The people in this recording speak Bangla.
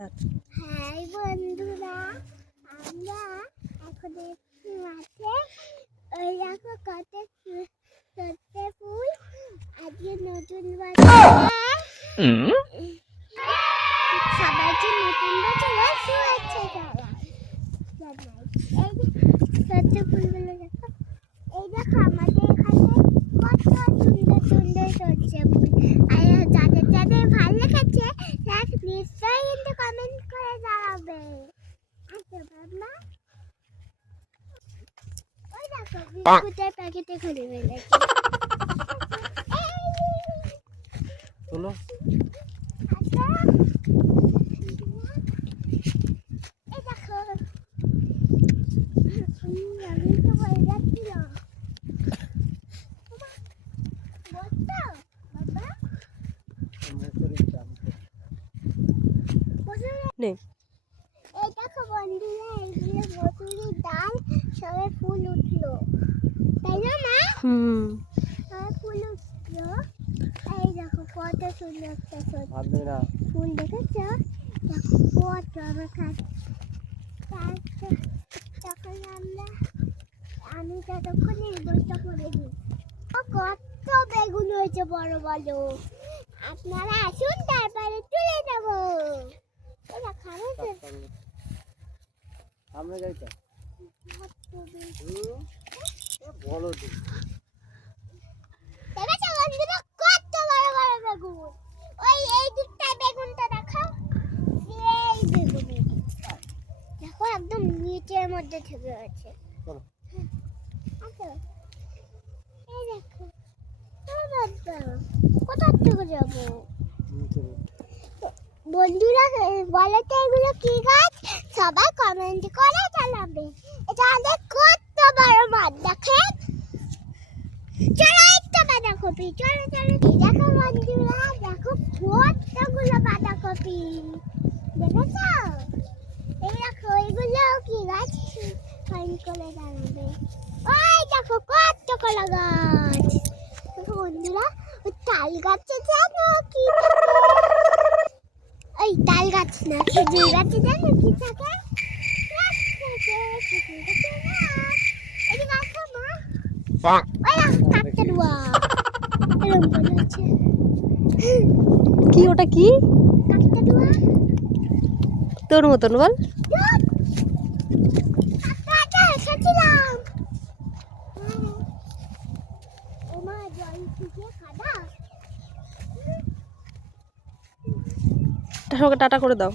হাই বন্ধুরা, আমরা এখন মাঠে ওই দেখো কত সরষে ফুল আজকে নতুন সবাইকে নতুন বছরের শুভেচ্ছা জানাই। এই সরষে ফুলগুলো দেখো, এই দেখো আমাদের এখানে কত সুন্দর সুন্দর সরষে ফুল। আর যাদের যাদের ভালো লেগেছে তারা নিশ্চয়ই কিন্তু কমেন্ট করে জানাবে। আচ্ছা বাবা, ওই দেখো বিস্কুটের প্যাকেটে খুলে ফেলেছে। চলো আচ্ছা এই দেখো, আমি তো বলে যাচ্ছিল বসতো বাবা নে এই দেখো বন্ধুরা, এইগুলো মসুরির ডাল সবে ফুল উঠলো, তাই না মা? সবে ফুল উঠলো। এই দেখো কত সুন্দর একটা ফুল দেখেছো? দেখো কত আমার কাছে। তখন আমি ততক্ষণ এই বইটা পড়ে দিই। কত বেগুন হয়েছে বড় বড়, আপনারা আসুন তারপরে তুলে নেবো। ওরা খাবে তো? সামনে যাইতে বলো তো দেখেছো বন্ধুরা কত বড় বড় বেগুন? ওই এই দিকটায় বেগুনটা দেখো, এই বেগুন দেখো একদম নিচের মধ্যে থেকে আছে। চলো আচ্ছা এই দেখো, কোথার থেকে যাবো? বন্ধুরা বলো তো এগুলো কি গাছ? সবাই কমেন্ট করে জানাবে। এটা আমাদের কত বড় মাঠ দেখেন। চলো একটা বাঁধাকপি, চলো চলো। দেখো বন্ধুরা, দেখো কতগুলো বাঁধাকপি দেখেছো? এই দেখো এগুলো কি গাছ? কমেন্ট করে জানাবে। ওই দেখো কত কলা গাছ। দেখো বন্ধুরা, ওই তাল গাছে জানো কি ওই তাল গাছ না, খেজুর গাছে জানো কি থাকে? কি ওটা কি তোর মতন বল? টাটা করে দাও।